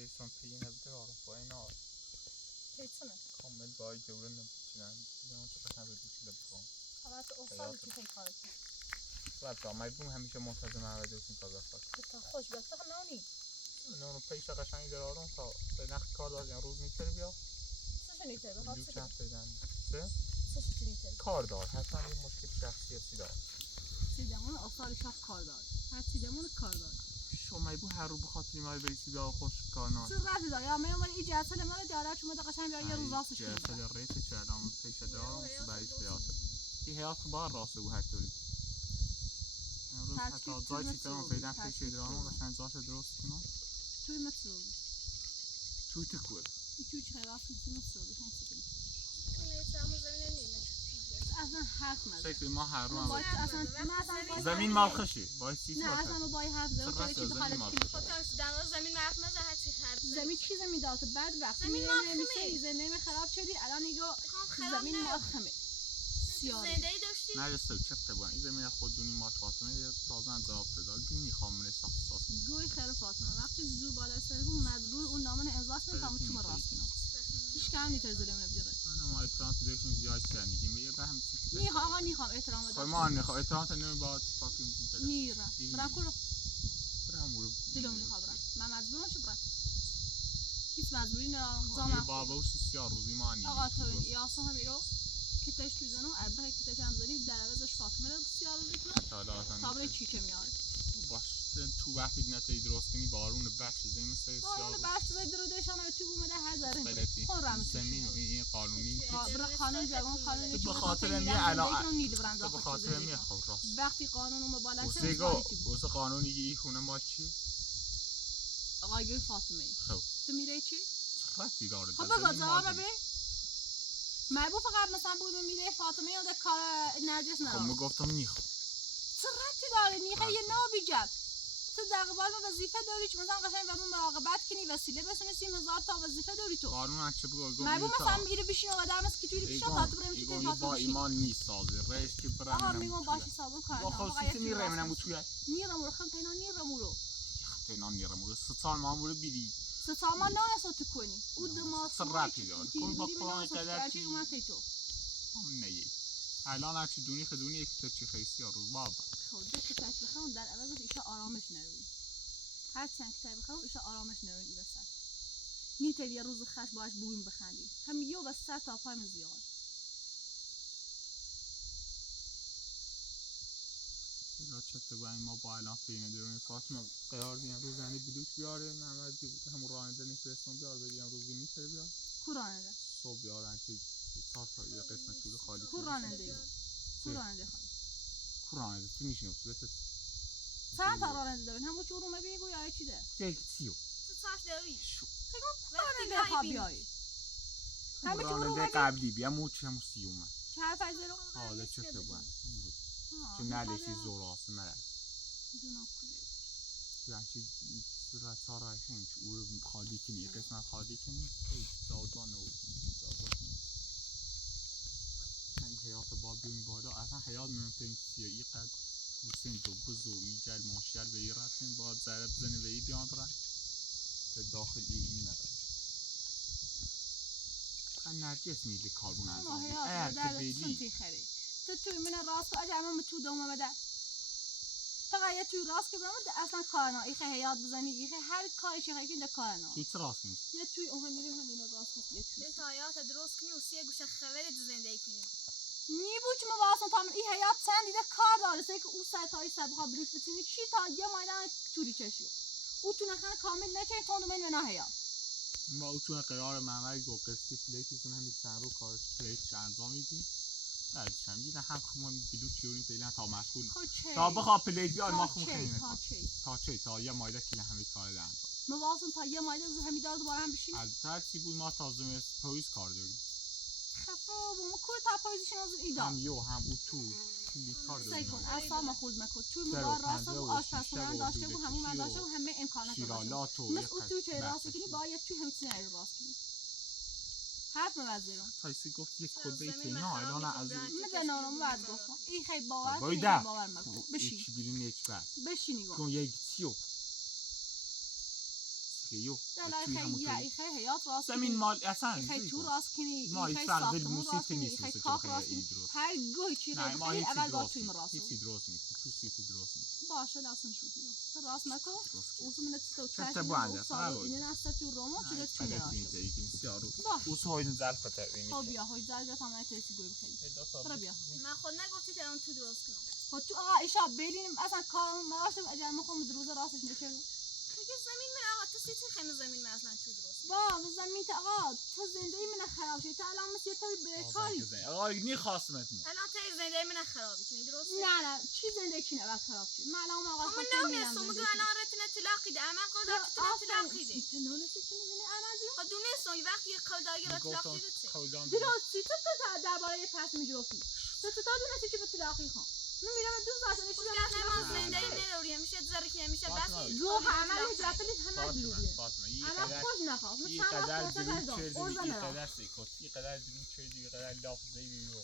diye son peyine bir var på en av. Peytsene. Kommer bara i dörren och den jag ska ta bort det på. حالت اصلا چی فکر کارت بعد ما بگم همیشه منتظر معبد باشیم تا بخواد. تا خوش بخته نانی نه پیش قشنگی داره آروم تا به نخ کار داشت روز میتره بیا. سه نیته بخواد دو سه چند دیدن. سه نیته کار دار حتما یه مشکل شخصی داره. سیدمون آثار شخص کار دار. هر سیدمون کار دار. شما بو هر رو بخاطر ما بریسی بیا خوش کار نه. چه رفتی داری؟ یا من این جلسه ما رو دیاره شما تا قشنگ بیا یه روز راستش کنید. جلسه ریت چردم پیش دارم تو برای سیاست. این حیات بار راسته بو هر طوری. امروز حتی جای چیزام پیدا پیش دارم و قشنگ جاش درست کنم. توی مسئول. توی تکور. توی چه راستی مسئولی هم سکنی. نه سامو زمین نیمه. اصلا حرف نزن. سعی ما هر رو اصلا زمین مالخشی باید چیز نه باشه. اصلا باید حرف زدن که چیز خالص کنی. خودت در زمین حرف نزن هر چی حرف زمین چی زمین داد بعد وقتی میمیسی زمین خراب شدی الان نگاه زمین ناخمه. زندگی داشتی؟ نه رسو چپته با این زمین خودونی ما فاطمه تازه انجام داد که میخوام من ساخت گوی خیر فاطمه وقتی زو بالا سر رو مجبور اون نامه امضا کنم تا چوم راست کنم هیچ کم نیتر زلمونه بیاره انا ما احترام بهشون زیاد کردن میگیم یه به هم نیخوام احترام داشته ما نمیخوام احترام تا نمیباد فاطمه میرم برام کلو برام دلم میخواد برام من مجبورم چه برام هیچ مجبوری ندارم بابا و سیار روزی ما نی آقا تو یاسو هم میرو کتش تو زنم البته کتش هم زنی در عوضش فاطمه رو بسیار روزی کنم تا برای چیکه میاره باش تو وقتی نتایی درست کنی بارون بخش زمین سیار بارون بخش زمین درودشان تو بومده هر ذره خون رم زمین و این قانونی برای قانون جوان قانون به خاطر می الان به خاطر می خب راست وقتی قانون اون بالا شه واسه قانونی این خونه ما چی آقای فاطمه خب تو میره چی خاطی داره خب بگو جواب بده محبوب فقط مثلا بود میره فاطمه اون کار نرجس نه خب ما گفتم نیخ چه ربطی داره نیخه یه نابی جد تو در قبال وظیفه داری چه مثلا قشنگ برام مراقبت کنی وسیله بسونی 30,000 تا وظیفه داری تو قانون چه بگو محبوب مثلا میره بشینه و در که توی پیشا تا تو بریم تو فاطمه با ایمان نیست سازه رئیس که برام آها میگم باشی سازم کار با خودت میره منم توی میرم رو خم تینا نیرم رو تینا نیرم رو سال مامور بیری سال نه سوت کنی او دما سرعتی داره کل با قرآن قدرت چی اومد تو هم نه الان هر چی دونی خدونی یک تا چی خیسی رو باب خود که تک بخوام در عوض ایشا آرامش نروی هر چند که بخوام ایشا آرامش نروی این وسط نیت یه روز خش باش بویم بخندیم هم یو بس سر تا پای زیاد را چطور با این ما با الان فیلم درون فاطمه قرار دیم روز زنی بلوچ بیاره نمد همون راننده نیفرستون بیار بدیم روزی میتره بیار کوراننده صبح بیارن که ساعت یه قسمت طول خالی کوراننده تو میشینم بهت چند تا راننده دارین همون چه رومه بگو یا چی ده یک سیو تو چاش داری کوراننده خواب بیایی همه چه رومه قبلی بیا موچ همون سیومه چه حرف از رو حالا چطور بود که نداشتی زوراست مرد دونم کلی یعنی چی صورت سارای خیلی چه او رو خالی کنی قسمت خالی کنی دادوان و این حیات با بیون بالا اصلا حیات ممکن سیایی قد گوسین تو بزو ایجل ماشیل به این رفتین باید ذره بزنی به این بیان برن به داخل این نداره خیلی نرجس نیلی کاربون از آن حیات بیلی تو توی من راست اجا همه تو دومه بده فقط یه توی راست که برام اصلا کارنا ایخه حیات بزنی ایخه هر کاری چه خیلی ده کارنا توی راست نیست یه توی اون میره همین راست نیست یه توی تو حیات درست کنی و سه گوشه خبرت زندگی کنی نیبوچ ما واسه تا این حیات چند دیده کار داره که او سایتای سبخا بروش بتونی چی تا یه مایدان توری چشیو او تو نخن کامل نچه تون من نه حیات ما او تو قرار معماری گو قسطی پلیتیتون همین چند رو کارش پلیت انجام میدیم بعدش هم یه هم ما بلوچ جوریم فعلا تا مشغول تا بخوا پلیت بیاد ما خون خیلی تا یه مایده که همین کار انجام ما واسه تا یه مایده همین دار دوباره هم بشیم از ترسی بود ما تازه پلیس کار داریم خفا و ما کل تا پایزشون از ایدا هم یو هم او تو کلی کار داریم سیکون اصلا ما خود مکن توی مدار راست و آشپزخونه داشته بود همون من داشته بود همه امکانات شیرالات و مثل او توی چه راست کنی باید توی همین سیناری راست کنی حرف موزیرون تایسی گفت یک کده ای نه الان از من نارم بعد گفتم این خیلی باور بشین چی بیرون یک بعد بشین نگاه کن یک سیو که یو دلای خیلی خیلی حیات راست زمین مال اصلا خیلی تو راست کنی ما خیلی این فرق دل ساختمون راست موسیقی کنی نیست خیلی که کاخ بخیر راست کنی این درست هر گوی چی نه ما خیلی هیچی اول با درست توی نیست راست هیچی درست نیست تو سیت درست نیست باشه لازم شو دیدم تو راست نکن اوسم من تو چه چاشی بنده نه سال این است تو رومو چه تو اگر راست تو این سیارو باش اوس هاین زل خطر این خب بیا های زل بفهم من تیسی گوی بخیر برو بیا من خود نگفتی که الان تو درست کنم. خب تو آقا ایشا بریم اصلا کارم ماشم اجازه میخوام روز راستش نشه دیگه زمین من آقا تو سیتی خیلی زمین من اصلا تو درست. با زمین تا آقا تو زندگی من خراب شد تا الان مثل تو بیکاری آقا نی خواستمت الان تا زندگی من خرابی کنی درست. نه چی زندگی کنه بعد خراب شد من الان آقا من نمیدونم میگم الان رتنا طلاقی ده من قول دارم طلاقی ده تو نونسی تو میزنی انا خب دونستم یه وقتی قول داری طلاقی ده درستی تو درباره تصمیم گرفتی تو دونستی که به طلاقی خوام من میرم دوست داشتم نشون بدم ما زندگی نداری همیشه زر که همیشه بس روح عمل جاتلی همه دروغه فاطمه انا خوش نخواست من یه چند قدر وقت درود داشتم کردی ارزا یه نرم قدر سیکوت یه قدر درود کردی یه قدر لافظه بیو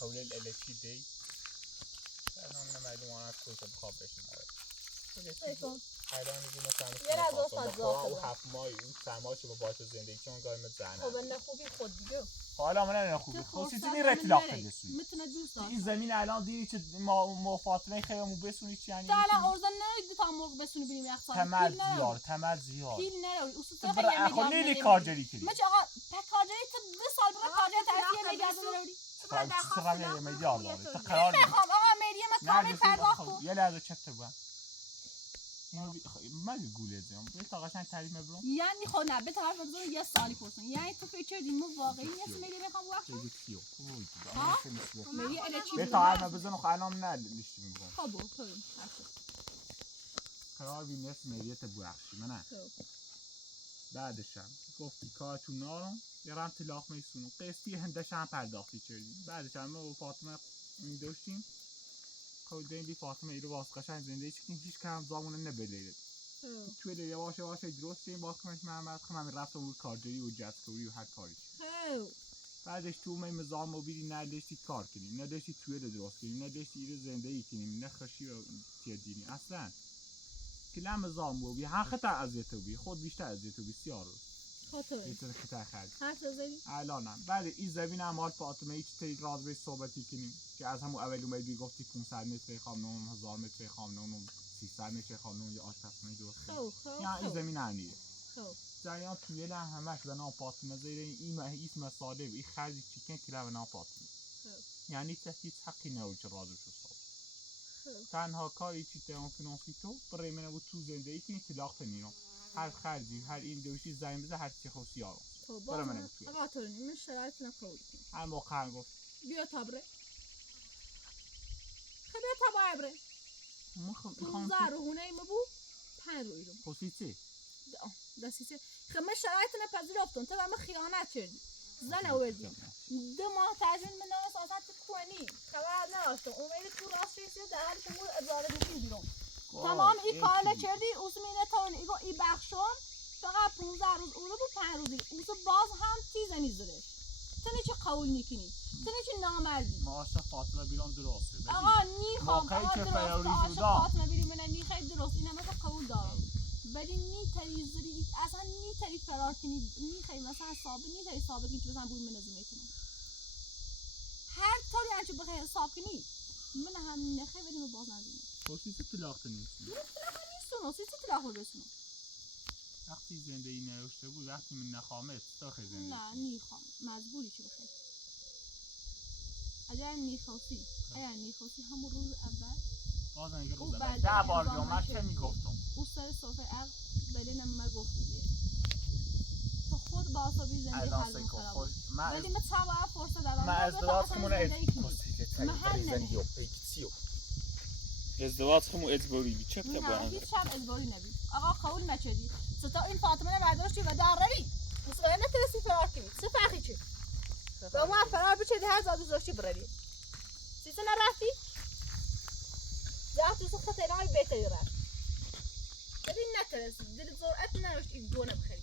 قول الالکی دی الان نمیدونم کجا بخواب بشیم الان میگم مثلا یه راز او هفت ماه اون سرمایه‌شو با باش زندگی چون گایم زنه خب نه خوبی خود دیگه حالا من نه خوبی خودی دیگه رتلاق بسونی میتونه دوست داشته این زمین الان دیدی چه ما فاطمه خیامو بسونی چی یعنی الان ارزا نه تا مرغ بسونی بریم یخچال تمد زیاد پیل نرو اصلا تو برای خیلی خیلی کارجری کنی من آقا کارجری تو 2 سال برای کارجری ترسیه میلیارد دلاری چقدر میلیارد داره تو قرار نمیخوام آقا میلیارد من کامل پرداخت کن یه لحظه چطور با من گوله زدم به تا قشنگ تعریف برام یعنی خود نه به طرف بزنم یه سالی پرسن یعنی تو فکر کردی ما واقعی نیست میلیارد میخوام وقت میلیارد به تا حرف بزنم خب الان نه لیشت میگم خب تو قرار بی نصف میلیارد بخشی من بعدش هم گفتی کارتون نارم یه رم طلاق میسونم قسطی هندش هم پرداختی کردیم بعدش هم ما فاطمه این داشتیم خود دیدی فاطمه ایرو واس قشنگ زندگی چکنیم هیچ کم زامونه نبلیده توی لیه واشه درستیم با کمک محمد خمم رفتم روی کارجری و جسکوری و هر کاری بعدش تو می مزام و بیری نداشتی کار کنیم نداشتی توی درست کنیم نداشتی ایرو زندگی کنیم نخشی و تیدینی اصلا کلام زام بو بی ها خطر اذیت بی خود بیشتر اذیت بی بسیار خاطر بیشتر خطر خرج هر چیزی الانم بعد این زمین اعمال فاطمه هیچ تری راز به صحبتی کنیم که از همون اول اومد میگفتی 500 متر خامنون 1000 متر خامنون 300 متر خامنون یا آشپزخونه درست یا این زمین انیه جریان توی لحن همش به نام فاطمه زیر این اسم ساده این خرجی چیکن که به نام فاطمه یعنی که هیچ حقی نبود چه رازش رو تنها کاری چی تمام فینانسی تو برای من بود تو زندگی کنی طلاق نیرم هر خرجی هر این دوشی زمین بده هر چی خواستی آرام برای من بود تو آقا تو نمی شرایط نقول هر موقع هم گفت بیا تابره خبه تابره میخوام زارو هونه مبو 5 روی رو خوشیتی دستیه خب شرایط نپذیرفتم تو به من خیانت کردی زن آوردی 2 ماه تجربه من اساسا تو کنی خبر نداشتم امید تو راست رسید در حالی که مو ازاره میشین بیرون تمام این کار نکردی اسمینه تون این بخشم فقط 15 روز اونو بود 5 روزی اوسو باز هم تیز نیزرش تو چه قول میکنی تو چه نامردی ماشا فاطمه بیرون درسته آقا نیخوام آقا درست فاطمه بیرون من نیخوای درست اینم مثلا قبول دارم ولی نیتری زری اصلا نیتری فرار کنی نیخوای مثلا ثابت کنی که مثلا بوی من نمیتونم هر طوری انچه بخوای حساب کنی من هم نخوای ولی من باز نزدیم خوشیتی طلاق نیست نیستون طلاق برسونم وقتی زندگی نوشته بود وقتی من نخوامت تا خیلی زندگی نه نیخوام مجبوری چی بخوای اگر نیخواستی همون روز اول بازم یه روز اول 10 بار بیام من چه میگفتم او سر صفحه عقل بدینم من گفتی تو خود با آسابی زندگی حل خراب ولی من تبا فرصت دارم من ازدواج کمونه ازدواج خمو اجباری بی چه نه هیچ هم اجباری نبی آقا قول نچدی ستا این فاطمه رو برداشتی و در روی مثلا نترسی فرار کنی چه فرقی چه با ما فرار بچدی هر زادو زاشتی بروی سیسه نرفتی جاءت سخطة تلاعب بيت يراش تبي نترس دل زرعتنا وش يدونا بخير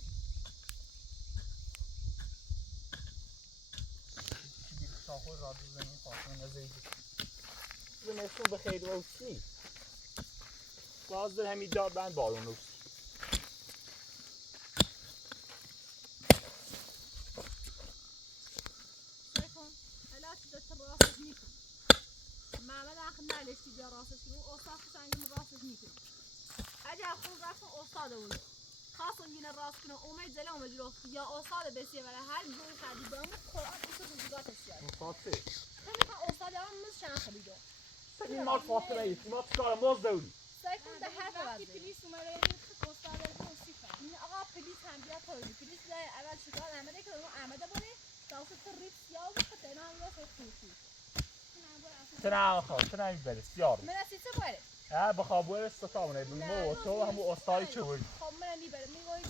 شاخو رادو زمین فاطمه نزدیک زمستون بخیر و چی باز در همین دار بند بارون رو راستش میکنی محمد آخر نلشتی بیا راستش کنی اون استاد سنگی راستش میکنی اگر خود رفتن استاد بود خواستم اینه راست کنم امید جلو اومد رو یا استاد بسیار برای هر جوری خریدی با اون قرآن اصول روزگار تسیار استاد چه؟ خیلی استاد هم مزشن خریدم این مال فاطمه ایست ما چیکار موز داری سکون به حرف وقتی وزه پلیس اومده یعنی استاد توصیف کرد این آقا پلیس هم بیا توی پلیس بیای اول شکار احمده که اون احمده بونه تاسو تو ریپ سیاه و خط اینا هم واسه خوشی چرا این بره سیار من اصلا چه باید ها بخوابور استاتامونه ما تو همون استادی چه بود خب من میبرم میگویی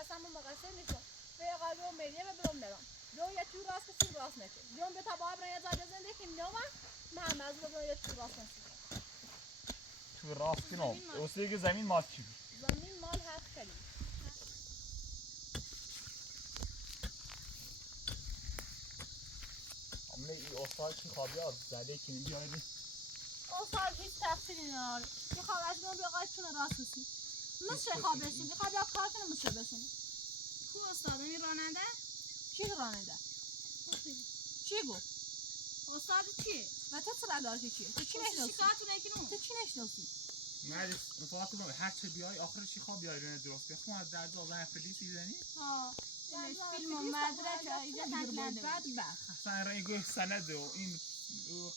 اصلا من مقصر نیستم به قالو میلیه و برام نرم دو یا تو راست کسی راست نکرد بیام به تبا برای زاده زندگی نوما من از رو یا تو راست نکرد تو راست کنم اصلی که زمین مال چی بود زمین مال هر خیلی همونه ای استاد چی خوابیاد زده که بیایدی استاد هیچ تقصیری نداره یه خواب از من بیاقای چون راست نیستی مثل خواب بسید میخواد یا کار کنه مثل بسونه کو استاد این راننده چی راننده چی گو استاد چیه و تو چرا داشتی چیه تو چی نشناسی شکایتو نکنم تو چی نشناسی نه فاطمه هر چه بیای آخرش چی خواب بیای رونه درست که خون در دادن پلیس میزنی ها فیلم و مدرک اینجا تکلنده بعد اصلا را ایگو سند و این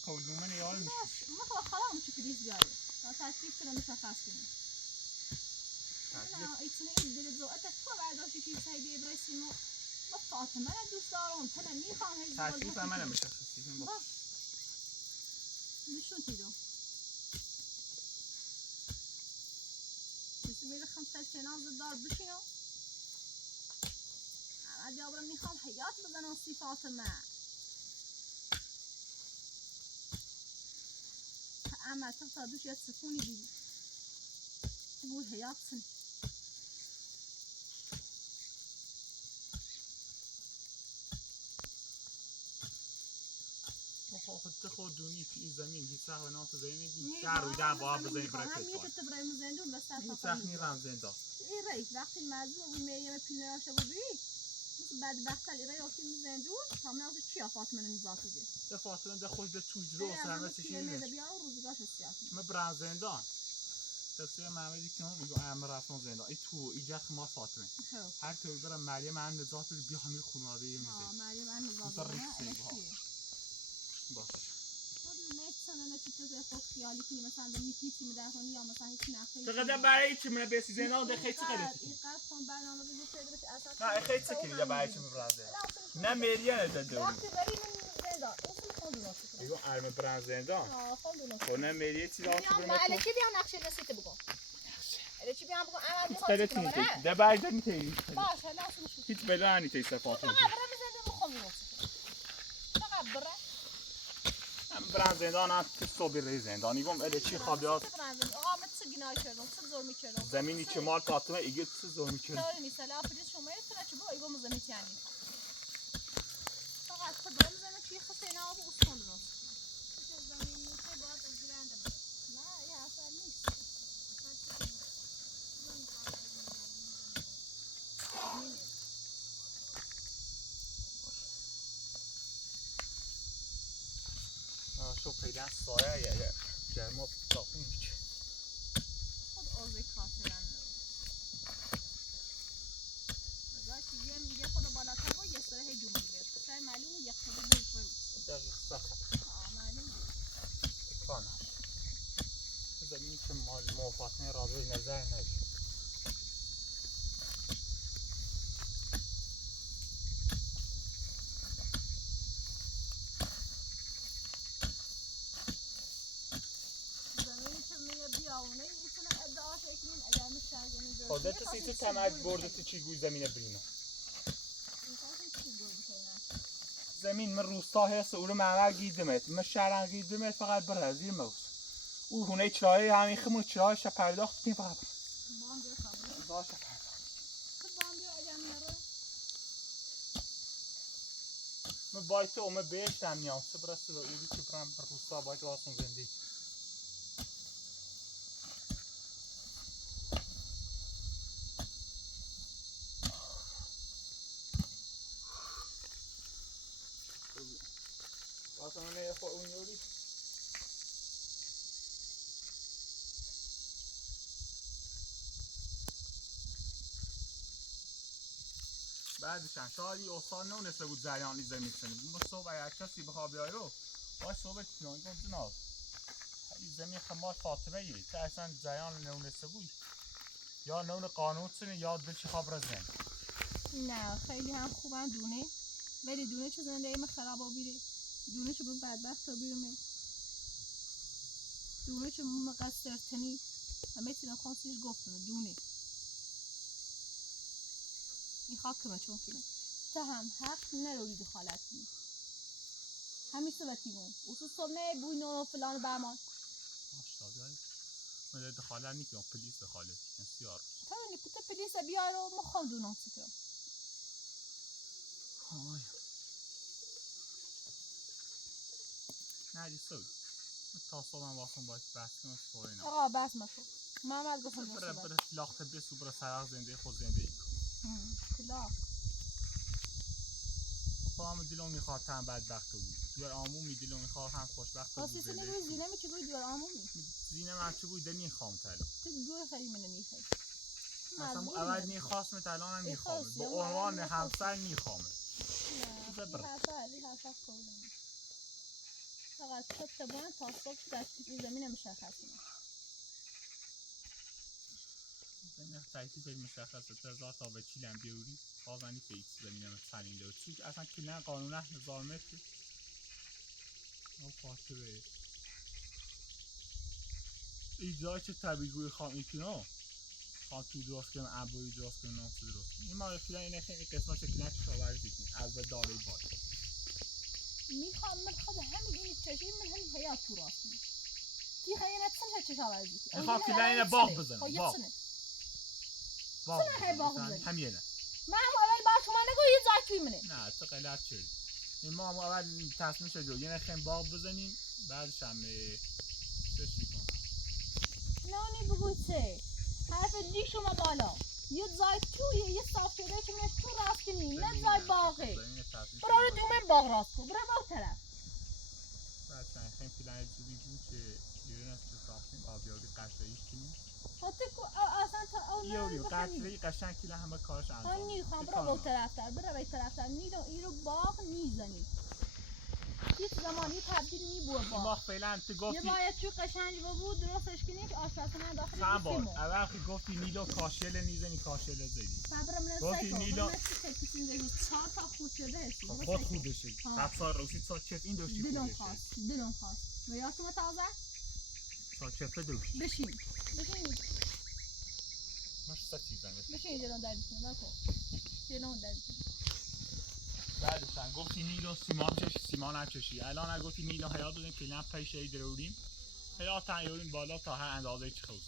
قولنومه نیال میشه ما خب خلاهم چی پلیس بیاره تا تشریف کنه مشخص کنه نه ایتونه این دل زوعت تو برداشتی که سایده برسیم و با فاطمه را دوست دارم تو نمیخوام هیچ تشریف هم منم مشخصی با نشون تیدو کسی میره خمسه شناز دار بشینو اما جابرم میخوام حیات بزنم سی فاطمه اما تا دوش یاد سکونی بیدی بود حیات سن خود دونی که این زمین هیچ سخت و نام تو زمین در روی در با بزنی برای هم میگه تو برای مزندون بس این سخت نیرم زنده این رئیس وقتی مزدون و میریم پینه راشه بودی مثل بدبخت علی رای آخی مزندون تا من از چی فاطمه نمیذاتی دی ده فاطمه ده خوش ده توش رو سرمه چشی نمیده بیا روزگاش هستیات ما برای زندان تصویر محمدی که هم میگو امر رفتن زندان ای تو ایجا خمار فاطمه هر طور برم مریم هم نزاعت بیا همین خانواده یه میزه مریم هم نزاعت باش نه تو خود خیالی کنی مثلا در میتونی چی میدهانی یا مثلا هیچ نقشه چقدر برای چی من بیسی زندان ده خیلی چقدر این قد خون برنامه بگو پیدرش اساس نه خیلی چقدر ده برای چی مبرازه نه میلیه ده دوری وقتی بریم زندان اصلا خون دونست ایگو ارم برن زندان خون دونست خونه میلیه چی داشت برم تو چی بیا نقشه نسیت بگو چی بیام بگو عمل خیلی می‌کنی ده برای ده می‌کنی باشه لا اصلا هیچ بلانی تیست فاطمه فقط برم زندان خون دونست فقط برم هم برن زندان هم که صبح ری زندانی گم اده چی خوابیاد آقا من چه گناه کردم چه ظلمی کردم زمینی که مال فاطمه ایگه چه ظلمی کرد داری مثلا پلیس شما میتونه چه با ایگو مزمی چنی فقط خود برم زمین چی خسته نه ابو اسکون دونست زمین میخوای باید از گرنده بره نه یه اصلا نیست شو پیدا سایه یه جرما تاقون میشه خود عضوی کافرن بذارتی یه خود بالاتر با یه سره هی جمعی بیاد سر معلومه یه خود بود برو دقیق سخت معلوم اکانه زمینی که مال موافقه راضی نظر ندید خودت سیت تمک برده تو چی گوی زمین برینو زمین من روستا هست او رو معمل گیدمت من شهرم گیدمت فقط بره زیر موز او هونه چرایی همین خمون چرایی شب پرداخت بودیم فقط بره شب من باید تو اومه بیشتم نیام سه برسته به اولی که برم روستا باید تو آسون زندگی نه خو اونیوری بعدشن شاید استاد نونسته بود جریانی زمین کنه ما صبح اگر کسی بخواه بیای رو باید صبح پیان گفت جناب این زمین خمار فاطمه ایه که اصلا جریان نونسته بود یا نون قانون سنه یا دلچی خواب رزن نه خیلی هم خوبن دونه ولی دونه چه زنده ایم خرابا بیره دونه چه به بدبخت ها بیرمه دونه چه مقصر تنی همه تینا خانسیش گفتم دونه این خاکمه چون کنه تا هم حق نروی دخالت کنی همین صورتی گون اصول صبح نه بوی نو فلان برمان ماشاءالله من دخالت نیکنم پلیس دخالت کن سیار تا اینی پتا پلیس بیار رو مخوام دونم سکرم های نه دیستوی تا صبح من واسم باید بحث کنم سوری نه آقا بس مکن محمد گفتم بره لاخت بسو بره سراغ زنده خود زنده ای کلا هم دلم میخواد هم بدبخت بود دوار آمومی دلم میخواد هم خوشبخت بود واسه سنی روی زینه میچه بوی دوار آمومی زینه من چه بود دنی خام تلو تو گوه خیلی منو میخوای اصلا اول نیخواست الان هم میخوامه با عنوان همسر میخوامه نه حرفت کولم فقط خط بان تا صبح دستی زمین مشخص کنه زمین تایید به مشخصه تزار تا به چیلم بیوری بازنی که ایت زمین متفنین داره چون اصلا کلا قانون 1000 متر او فاطمه ایجای چه طبیعی خواهم ایکنو خواهم تو درست کنم عبایی درست کنم نامسه درست کنم این ما کلا اینه خیلی قسمت کلا کشاورزی کنیم از به داره باید میخوام من خود همین این چشمی من همین حیات تو راست کنم تی خیانت سنه چشاورزی میخوام کلا اینه باغ بزنم باغ باغ بزنم همینه من هم اول باید شما نگو یه جای توی منه نه تو غلط شدی این ما هم اول تصمیم شد یه نخیم باغ بزنیم بعدش هم چشی کن نانی بگو چه حرف دی شما بالا یه جای توی یه صاف شده که منش تو راست کنی نه جای باغه برای تو من باغ راست کن برای باغ طرف بعدش هم خیلی پلان جوری بود که ایران از چه ساختیم آبیاری قشاییش کنیم حتی اصلا تا اون یوریو قطعی قشنگ کلا همه کارش انجام میده نیخوام برای باغ طرفتر برای طرفتر نیدو ایرو باغ نیزنی هیچ زمانی تبدیل نیبور باغ ما فعلا تو گفتی یه باید چو قشنگ بود درستش کنی که آشپزخونه داخل چند بار اول که گفتی نیلو کاشله نیزنی کاشله زدی صبرم گفتی نیلو چهار تا خود شده هستی خود خودشه افسار روشی تا چپ این دوشتی خودشه دلم خواست و یا شما تازه تا چپ دوشتی بشین مش چیزا بشین جلون دردیتون نکن جلون دردیتون بعدشن گفتی نیلو سیمان چشی سیمان نچشی الان اگه گفتی نیلو حیات دادیم که نه پیشه دروریم حیات تنیورین بالا تا هر اندازه چی خوست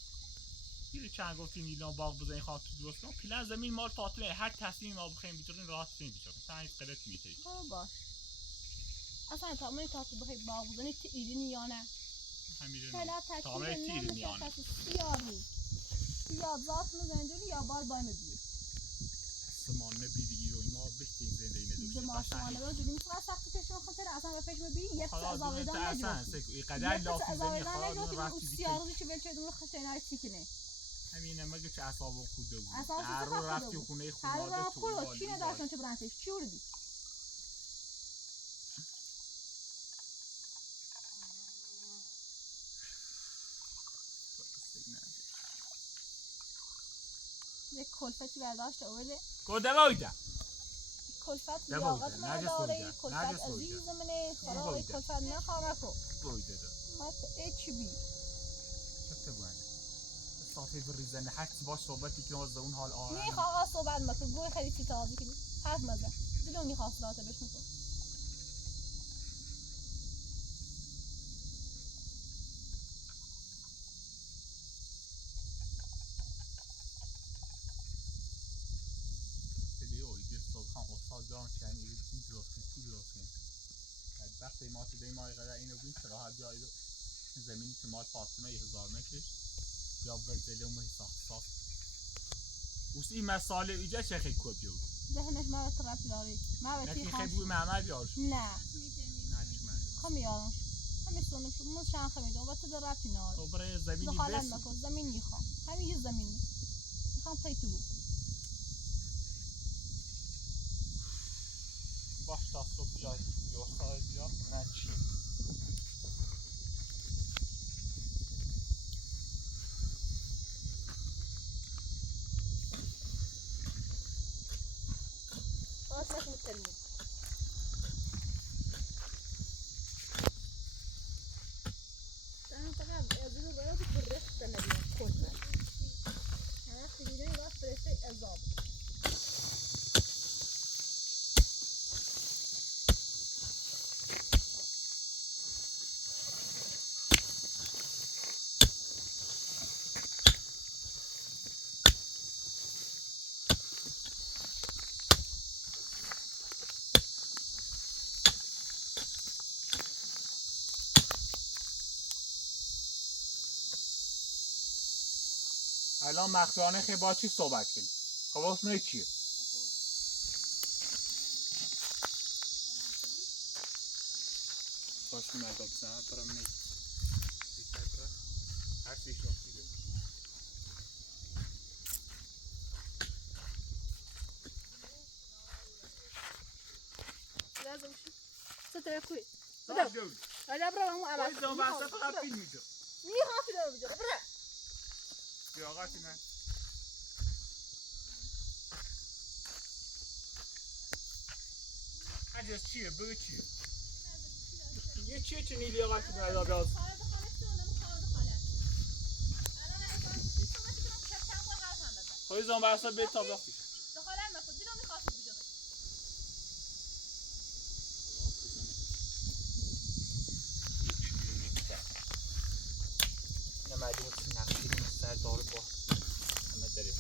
دیگه چند گفتی نیلو باغ بزنی خواهد تو درست کن پلن زمین مال فاطمه هر تصمیم ما بخوایم بیچارین راحت بشین بیچارین تا هیچ غلطی میتونی باش اصلا تا من تا تو بخوای باغ بزنی تو ایرانی یا نه همین حالا تا من تیرینی یا نه سیاری یا ذات مزنجوری یا باز بایم بیه سمان نبیدی ایرو این ما بهترین زنده اینه دوست ما سمانه رو جوری میتونه سختی کشون خاطر اصلا به فکر ببین یه تا ازاویدان نجوری قدر لافی زنی خواهد رفتی سیارزی که ولچه دونه خشنای چیکنه همینه مگه چه اعصابم خوده بود هر رو رفتی خونه خونواده تو چی نداشتن چه برانتش چی وردی یک کلفتی برداشت آورده کده بایده کلفت لیاقت نداره کلفت عزیز منه خراب کلفت نخواه نکن بایده ده مات اچ بی چطه بایده صافی بریزنه حتی باش صحبتی که از اون حال آره نیخواه آقا صحبت مکن گوی خیلی چی تازی کنی حرف مزه دلون نیخواست راته بشنو کن استاد جان که این درست کنی درست کنی وقتی ما تو ما قدر اینو بین راحت بیاید زمینی که مال فاطمه 1000 متر یا بردله اون ساخت وس این مساله ایجا چه خیلی کوب بود ذهنش ما رو طرف داری ما وقتی خیلی بوی محمد یارش نه خمیارم همین سونم شو مش شان خمیدم و تو درات اینا تو برای زمینی دخالت بس نکن زمین میخوام همین یه زمین میخوام پیتو باش تا صبح بیای یا سایه بیا نه چی خلاص نکنم تلمود فقط از این برای تو رخت نمیدونم کنم نه خیلی راست فرشته عذاب الان مخفیانه خیلی با چی صحبت کنیم خب اسمه چیه باش مردم بزنم برام نیست هر چیش نفتی لازم شو ستره کوی باش دولی هذا برا مو على باید زمان بحثه فقط فیلم میجا میخوام فیلم بجا برا بیا آقا نه هجز چیه بگو چیه یه چیه چه نیلی آقا که نه یاد خواهی زمان بحثه به تا وقتی نه مردم تو نقشی سر داره با همه داره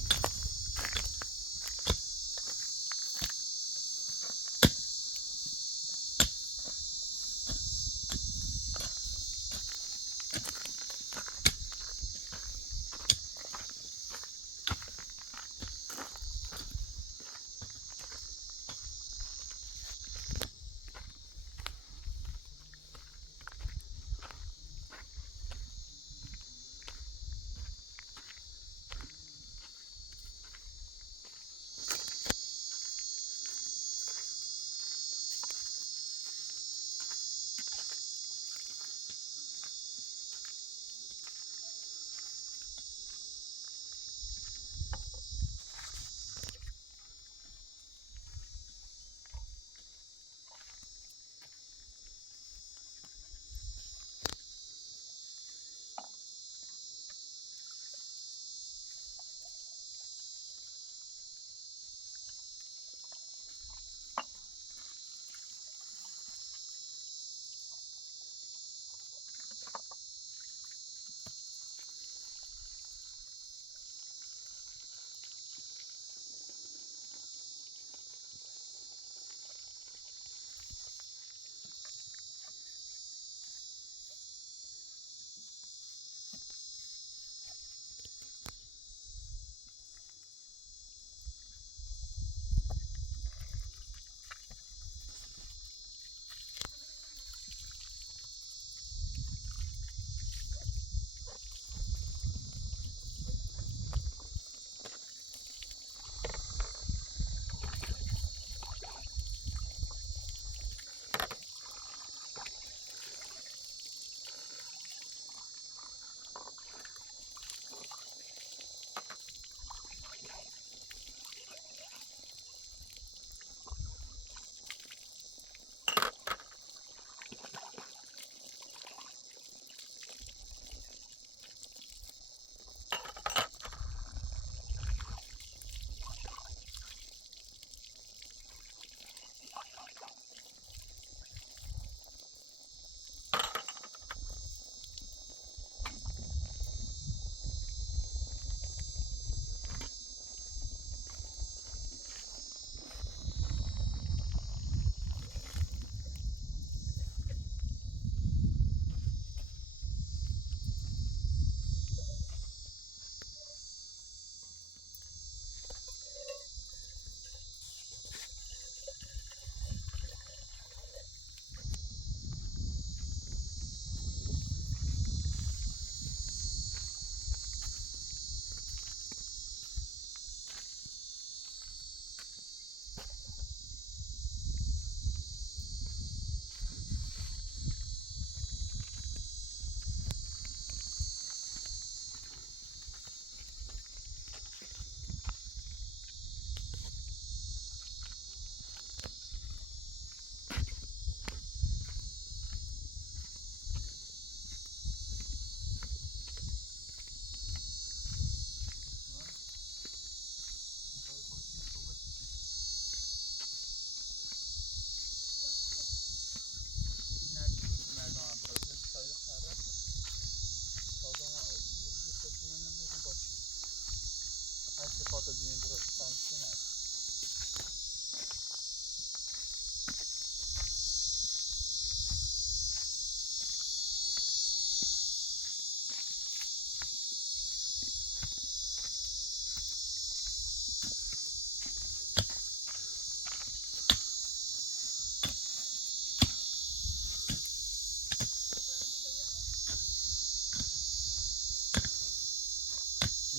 تا دین درست سانسونه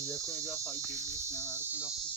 دیگه کنه بیا خواهی جدیدش نمه رو کن داخلی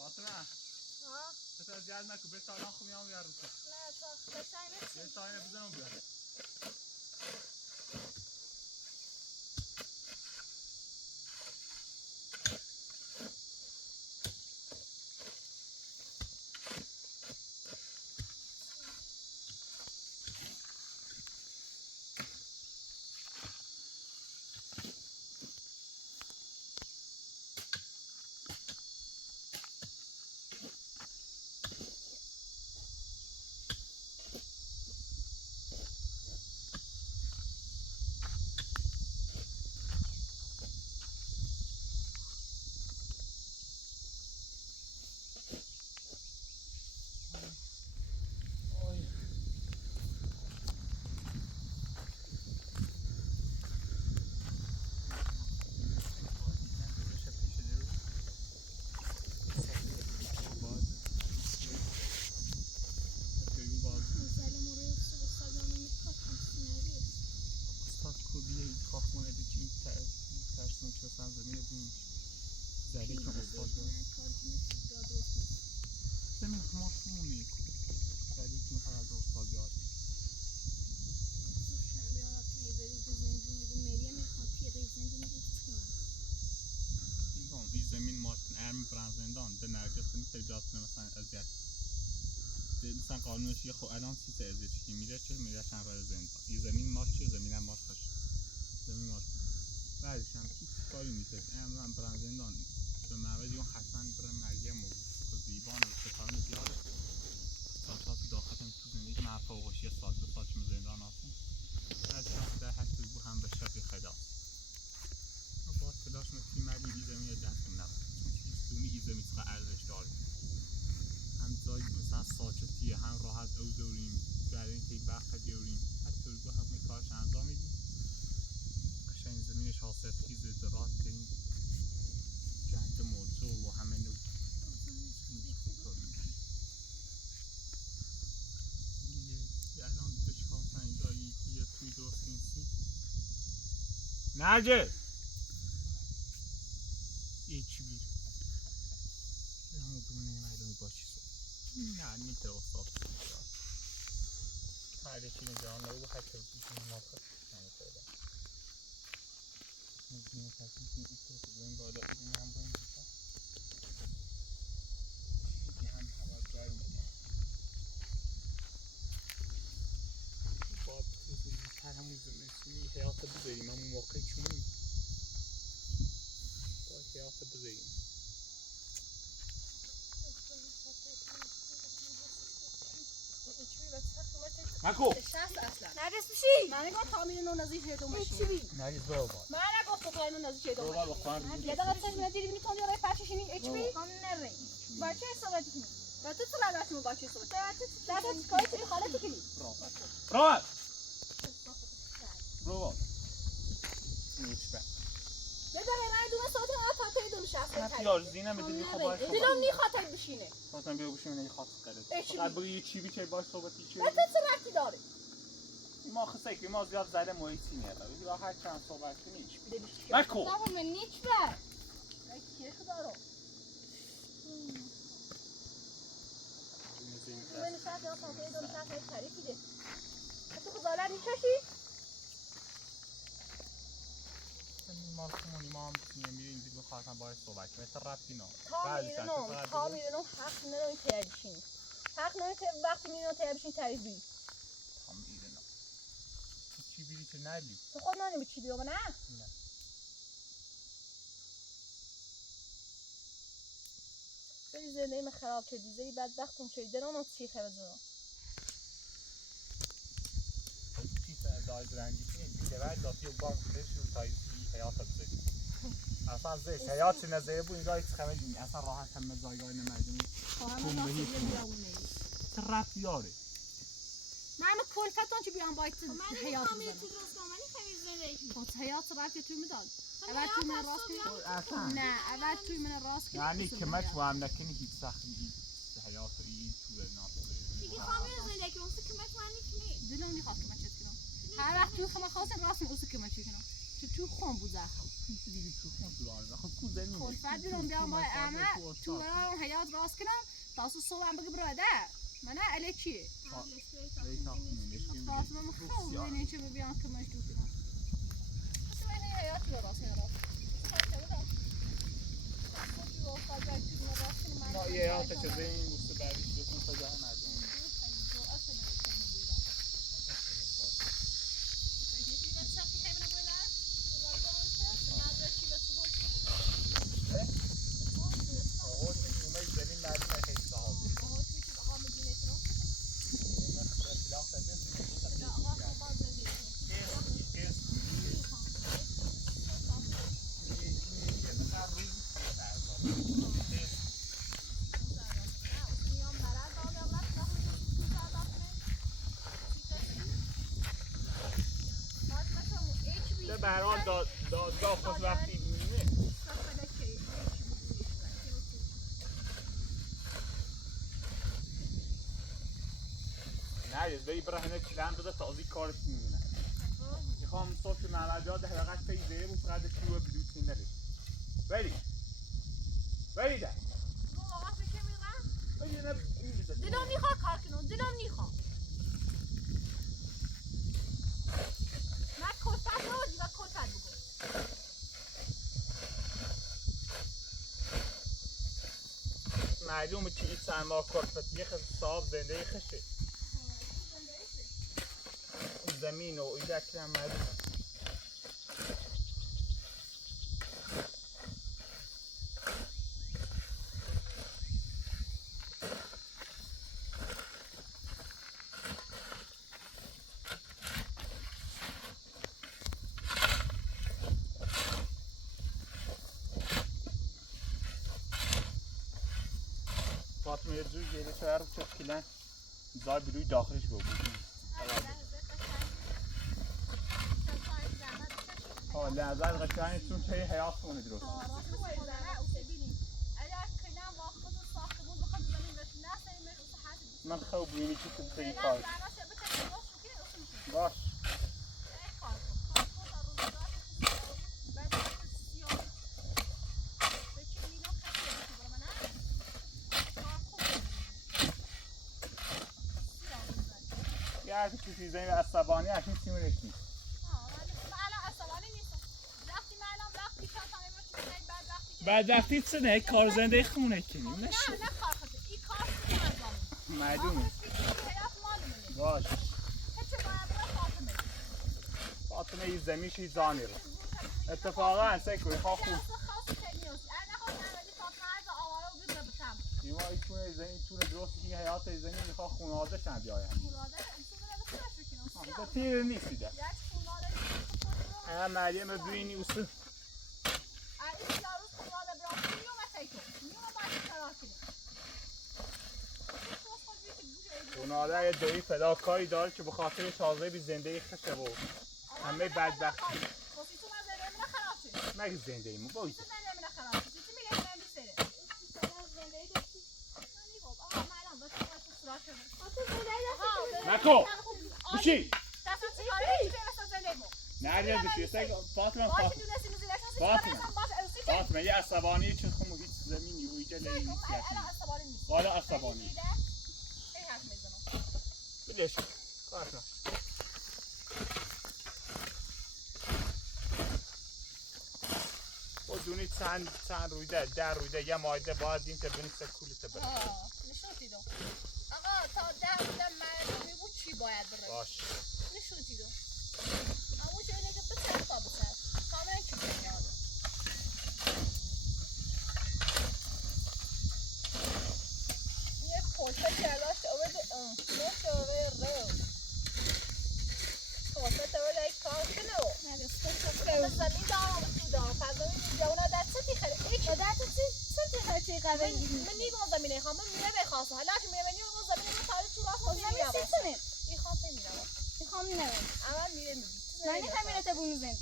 فاطمه بس از یاد نکن به تالان خوب میام بیارم تو نه تا بسای نسیم به تاینه بزنم بیارم مثلا قانونش یه خب الان چیز ازش میره چه میره چند راه زندان این زمین ماست چه زمین هم ماست زمین ماست بعدش هم هیچ کاری نیست امروز هم برن زندان به معبد اون حتما برن مریم و زیبان و ستان زیاده ساعت داخل هم تو زندگی من فوقش یه ساعت 2 ساعت چون زندان هستم بعدش هم در هشت بو هم به شکل خدا با تلاش مکی مردی این زمین دستم نبود چون هیچ دونی این زمین چقدر ارزش داره هم جایی مثلا ساکتیه هم راحت او دوریم برای اینکه وقت دیوریم حتی حساسیت خیز درات این جنگ موضوع و همه نوع الان دشکار اینجا یه توی درست کنسی نرجس چی بیر همون دونه معلومی با چی نه میتره اصاب هرده چی نجان لو حتی بیشون موافق نمیتره نزدینه تصمیم کنید که بگوین بالا این هم باید میشه خیلی هم هوا گرمه باب زودتر همون زمستونی حیات بذاریم همون موقع چونیم باید حیات بذاریم مکو نرس میشی؟ من نگاه تامین نو نزدیک هدو میشی. نرس برو بار من نگاه تو کارینو نزدیک هدو برو بار بخوان یه دقیقه بسش میاد دیدی میتونی آره پرچشینی اچ پی؟ کام نرین. بچه حسابتی کنی. و تو چرا داشتی بچه حسابتی؟ داشتی کاری توی خالتی کنی. برو برو نیچ بر یه دقیقه من دونه ساعت آتا تا دونه شفت نه پیار زینم بده میخواد باید دلم نیخواد بشینه. خواستم بیا بشینه خاص کرده. فقط بگی یه چی بیچه باش صحبتی چی؟ تو چه رفتی داره؟ ما خسته که ما زیاد زده محیطی نیست. بگی هر چند صحبت کنی هیچ بیده نکو. تمام من نیچ بر. کیه خدارو؟ من شاید یا سانتی دو شاید تاریخی ده. تو خدالا نیچشی؟ ما خمونی ما هم میریم دیگه خواستم باید صحبت کنیم. رفتی نه. تا میرنم حق نداری تیابشین. حق نداری وقتی میرنم تیابشین تعریف بی. تا میرنم. چی بیری چه ندی؟ تو خود نانی چی دیو نه؟ نه. زی زنده من خراب کردی زی بدبختم شدی درام چی خبر زنم. چی داید رنگی کنی دیگه دافتی و بام خیلی تایزی حیات بزنی. اصلا زی حیات نزدیه بود اینجا هیچ خبری نیست. اصلا راحت هم زایگاه نمیدونی. خواهم داشتی بیاون نیست. رفت یاره. من کلفتان چی بیام باید حیات بزنم. من درست کنم خمیر زندگی. خود حیات رفت توی میداد. اول توی من راست کنی؟ نه اول توی من راست کنی. یعنی که مچ و هم نکنی هیچ سختی حیات این توی نافذه. دیگه خمیر زندگی اونسه که مچ من نکنی. دلم نخواد که مچت کنم. هر وقت توی خمه خواستم راست اونسه که مچت کنم. تو خون بود زخم. دیگه تو خون تو آن خب کوزه نمی. کلفت دیدم بیام باید اما تو برام حیات راست کنم. تاسو صبح هم بگی براده. من نه علی چیه؟ خواستم من خیلی بینی چه بیام که مچ تو کنم. تو این حیاتی راست کنم. نه یه حیات چیزی این بوسه بعدش بسون تا جای مردم. برحال داد خود وقتی می‌بینه نه یه بایی برهنه چیلم بده تازی کارش می‌بینه میخوام صوت محمدیاد حلقت پیزه بود فقط کیو بلوت می‌نده بری ده دلم نیخواد کار کنم دلم نیخواد من کلفت رو دیگه کلفت بگو معلومه که این سرما کلفت یه خیلی صاحب زنده خشه زمین و این دکل هم معلومه فاطمه یه جوی گیره شوهر رو چه کلن زای بلوی داخلش ببود لحظه قشنگی چون چه حیات خونه درست من خوب بینی که تو خیلی کار باش یه که چیزایی عصبانی اکنون سیمونش نیست بعد وقتی چه نه کار زنده خونه کنیم نشه معلومه باش فاطمه این زمیشی زانی رو اتفاقا سکوی خواه خوب ایما ایتونه زنی تونه درست این حیات زنی میخواه خونواده شن بیای همین تیر نیستی ده مریم ببینی اصول خونواده یه دوی فداکاری داره که به خاطر تازه بی زندگی خشه بود همه بدبختی مگه زنده ایمون باید نکو بشی نرید بشی فاطمه یه عصبانی چون خمو هیچ زمینی و ایجا لیلی بالا عصبانی بلش کارتا و دونی چند رویده در رویده یه مایده باید دیم تا بنیسته کولته بره نشوتی دو آقا تا در رویده مردمی بود چی باید بره باش نشوتی دو همون چه اینه که بسر تا بسر کاملا چی بنیاد یه پلسه جلاشت اوید نوش اوید رو پلسه اوید ای کار کنو زمین دارم تو دارم فضایی جوانا در چطی خیلی ایچ در چطی خیلی چی قوی من نیگم زمینه خوام من میره بخواستم حالا چی میره منی اون زمینه من تاری تو راست میره زمین سیتونه این خوام میرم این خوام نرم اول میره میبی نه همینه تا بون زنده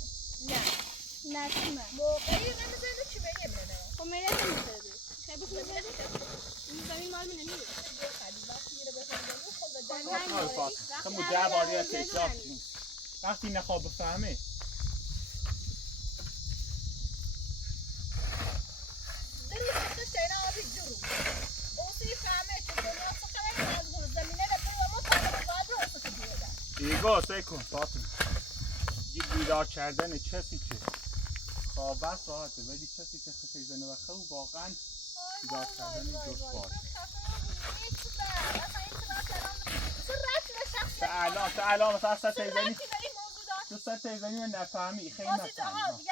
نه نه موقعی نمیزنده چی میره میره خب میره نمیزنده خیلی بخون زنده این زمین مال منه میره خیلی وقتی میره بخونده خود زمین وقتی نخواب بفهمه دروس تشتينا أبي الدروس وصي فهمت الدنيا صخرة تازور الزمينة لبوا ما فهمت الغادر وصل كبيرة ایگو سیکن فاطمه یه بیدار کردن کسی که خوابه ساعته ولی کسی که خیزنه و خوب واقعا بیدار کردن دشوار تا الان مثلا سر تیزنی تو سر تیزنی من نفهمی خیلی نفهمی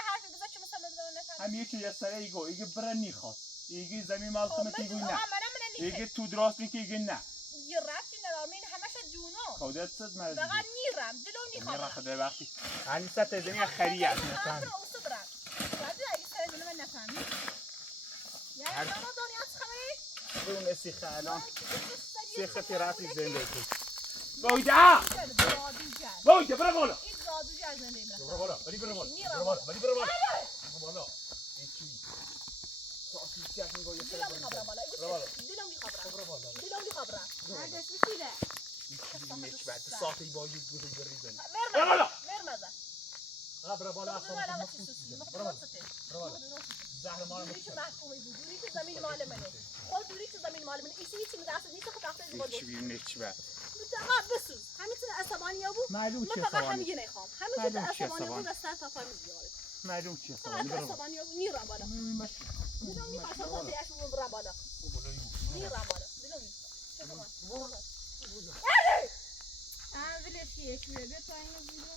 هم یکی یه سره ایگو ایگه برن نیخواد ایگه زمین مال خمت ایگو نه ایگه تو دراست میگه ایگه نه یه رفتی نرامین همش جونو خودت صد مرد فقط نیرم دلو نیخوام نیرم خدا وقتی هنی سر تیزنی خریه نفهمی بعد اگه سر تیزنی من نفهمی یعنی شما دنیا خبری اون سیخه الان سیخه پیرافی زنده کن بایده بایده برا بالا این زادوجی از زنده میره برا بالا ولی برا بالا برا بالا ولی برا بالا برا بالا این چی ساعتی سیاک میگو یه سر برا بالا دلم میخبرم برا بالا دلم میخبرم هرگز بسیده این چی نیچ بعد ساعتی باید گوزی بریزنی برا بالا برا بالا برا بالا زهر مال دوری که محکومی بود دوری که زمین مال منه خود دوری که زمین مال منه ایسی هیچی مدرسه نیست که تخته زباده چی بیرون نیچ بعد متقا بسوز همیتون عصبانی ها بود معلوم چی فقط همیگه نخوام همیتون عصبانی ها بود دستر تا پایین بیاره معلوم چی فقط عصبانی ها بود نیرم بالا دیدم میخواستم خود دیش بود برا بالا نیرم بالا دیدم میخواستم اولش یک میره به پایین رو بیرون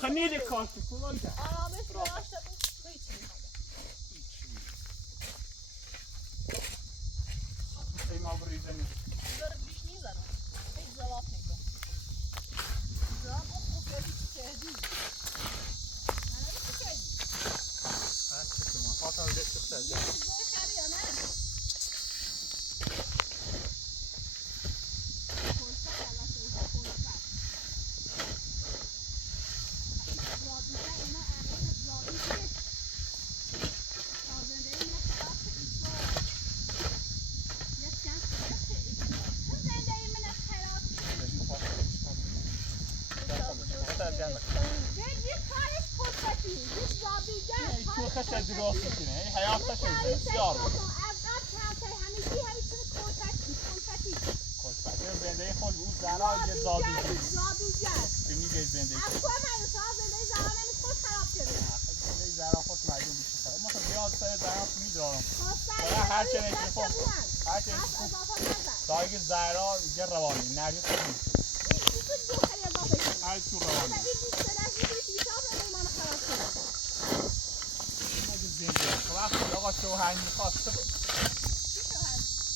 خنیل کارتی کلان کرد آمش براشته بود هیچی میخوام ای ما بریزنی داره بیش نیزنم هیچ زواف نکن زواف خوب کردی چی کردی من چی کردی چه تو ما فاطمه دست اختر زوی خری یا نه جمع یه کارش پرستی یه زابیگر تو خشد درست کنه این حیات خشد بسیار بود از قبل کلتای همیشی همیشه کلفتی زنده خود او زنها یه زابیگر که میگه زنده از تو من شما زنده زنها نمیخوش خراب شده زنده زنها خود معلوم بیشه خراب ما خود زیاد سر زنها میدارم هر چه نشون خود هر چه نشون دایگ زنها یه روانی نری خود هر چون روانی وقتی آقا شوهر میخواست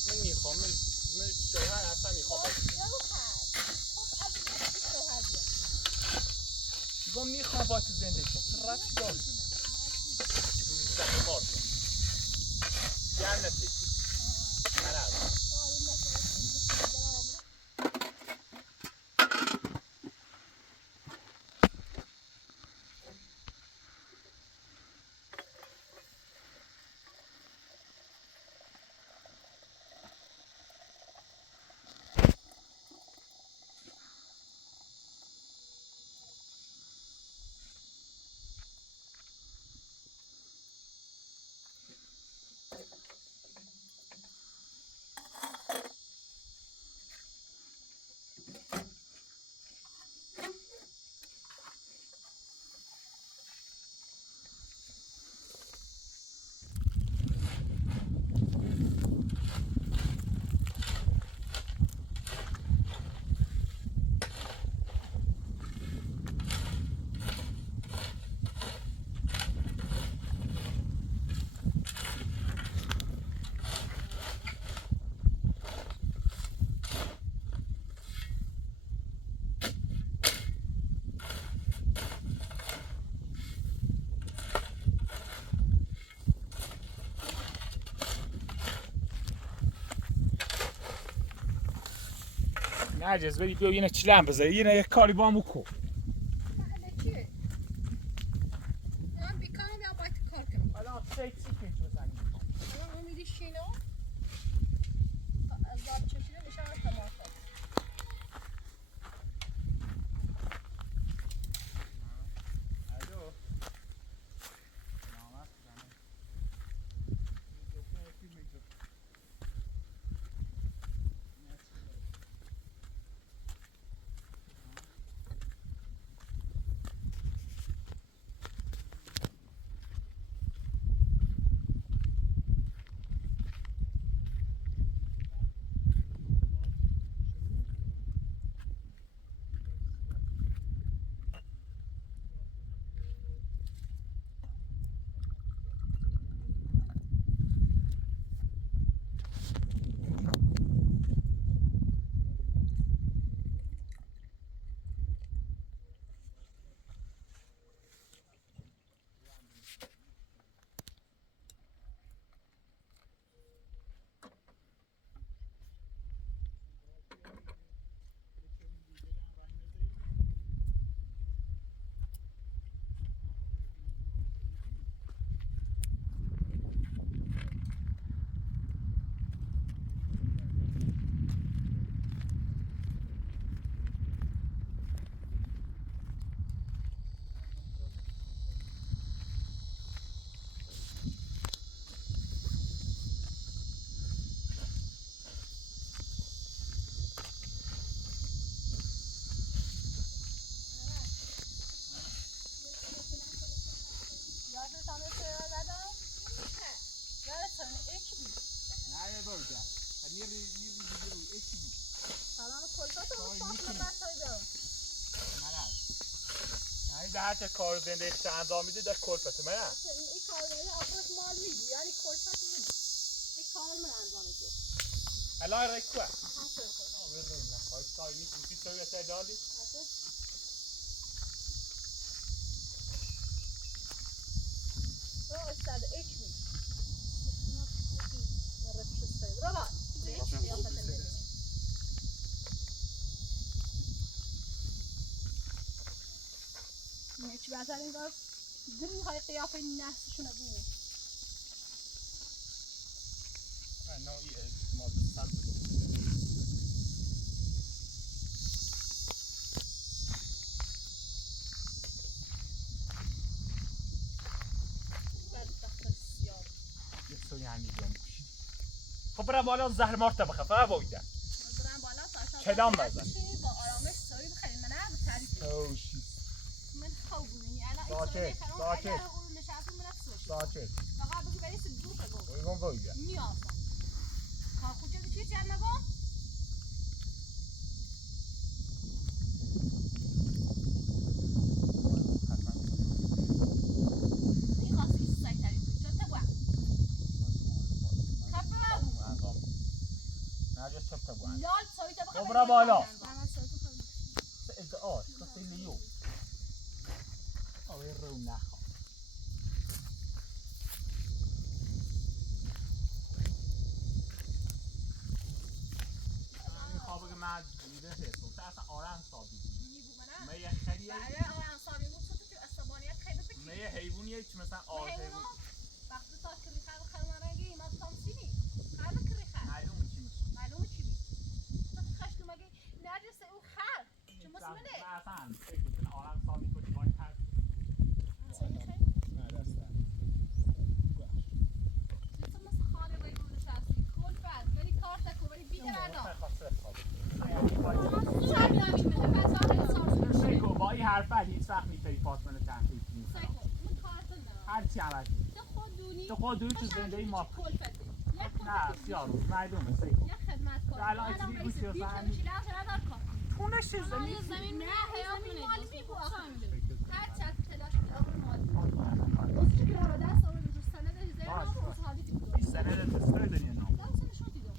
من میخوام من شوهر اصلا میخوام گم میخوام با تو زنده شد رفت داری زنده مار شد جنتی مرد نجز بری بیا یه چلم بذاری یه یک کاری با همو کن من بیکارم یا باید کار کنم الان سه چی پیچ بزنی من امیدی شینو از داد چشیده میشم از تماس الو سلامت هر چه کار زنده انجام میده داشت کلفته من این کار داری آخرش مال میگی یعنی کلفت نمی این کار من انجام میده الان رکوه بریم نخواهی کاری نیست چی سویت دادی را استاد اکمی رابط چی بهتر انگار دل میخوای قیافه نحسشون رو بینه نوعی مال سر بده خب برم بالا زهر مارتا بخواه فقط بایده برم بالا تا کلام بزن. با آرامش سوری بخریم من هم تعریف اوشی من خوب بودیم الان این ساکت، سوری خرم ساکت. اگر اون نشستم من افسوس ساکت فقط بگی برای دور بگو بایگون بایده میافم ها خوچه چی چند نگو این خاصی سعی تعریف کنی چون تبوا نجا چپ تا بوان لال سوی تبوا خب برا بالا. خب آه خیلی لیو آوی رو نخواه این خوابه که من دیده هستم تا اصلا آرام صابی بود من یه خیلیه من یه حیوانیه که مثلا آر حیوان معلومه چی میشه من اصلا فکر کنم آرام صابی کنی باید هست نه دسته سیکو با این حرفت هیچ وقت میتونی فاطمه رو تحقیق کنی هرچی عوض کنی تو خود دوی تو زندگی ما نه سیارو معلومه سیکو الان چیزی بود که پونش زمین نه زمین مالی میگو هر چند تلاش کنی مالی از چی که رو دست آورد رو سند زیر نام رو حالی دیگه این سند تستر دنیا نام دست نشون دیدم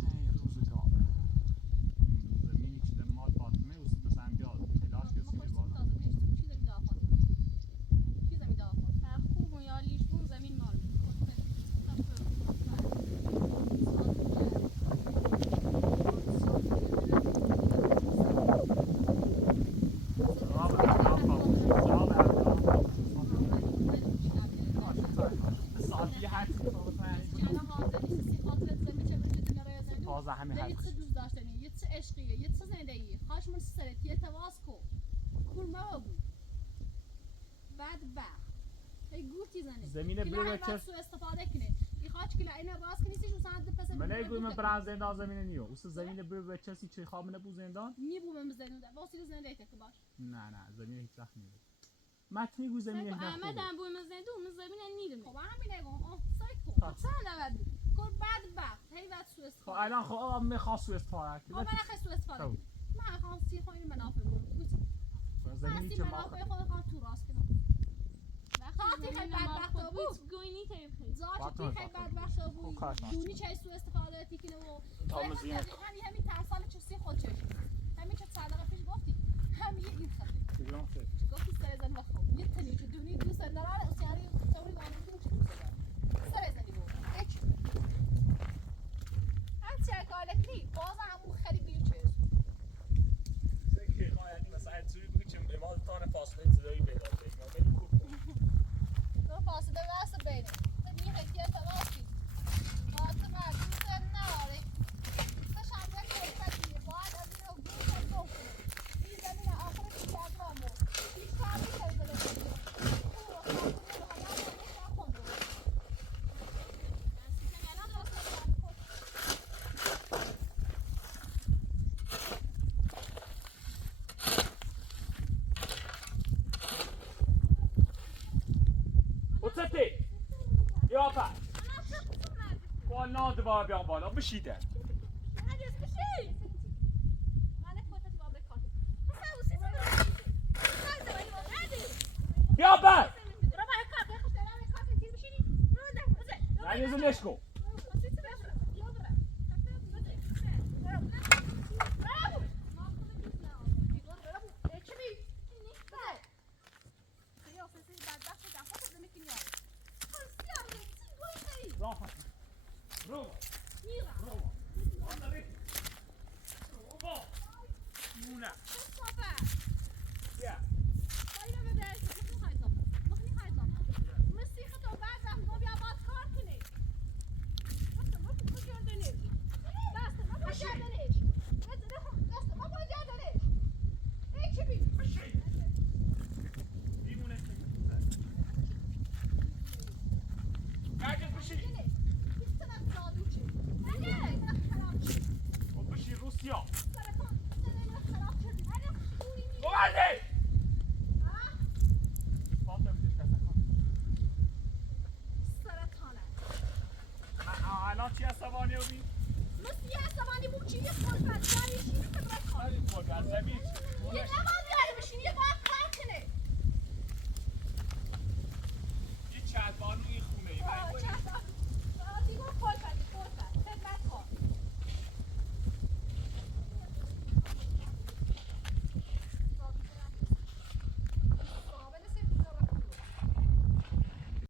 ای روزگار زمینی که در مال فاطمه و سید مثلا بیاد تلاش کسی که بالا تازه همه یه هست چه دوست داشتنی یه چه عشقیه یه چه زندگی خواهش سرت یه تواس کو کول ما بود بعد ای گوتی زنه زمین که بره نه چه سو استفاده کنه این خواهش که اینه باز کنی سیش وسط پس من نگویم من بران زندان زمین نیو اوست زمین بره چسی چه خواب نبود زندان میبومم زندان واسه زنده که باش نه زمین هیچ وقت نیست متنی گو زمین نه احمد هم بوی مزندو زمین نیدم خب همین نگو سایکو چند بود کل بعد هی بعد سو خب استفاده الان خب میخواست سو استفاده خب من خواست سو استفاده کنم من خواهم سی خواهی منافع بود زمینی که ما خود تو راست کنم خاطی خیلی بدبخت بود گوینی تایپ زاچی خیلی بدبخت بود دونی چه سو استفاده تیکنه و تامزین همین ترسال چسی خود چش همین که صدقه پیش گفتی همین این خطه دیگران سه گفتی سر زن وقت یه تنی که دونی دوست داره اسیاری توری وانه تو چه دوست داره سر زنی بود هیچ هر چه کالکی باز همون خیلی بیو چه که ما یعنی مثلا چوری بگی چه امال تان فاصله زیادی پیدا کنیم ما خیلی خوب تو فاصله واسه بینه تو میخوای که تماسی فاطمه دوست نداره تو شامل کنی باید از اینو گوش کن این زمین آخرش دیگه هیچ کاری نمی‌کنه یا با والله دوباره بیام بالا بشیده یا با نه یه زنش کو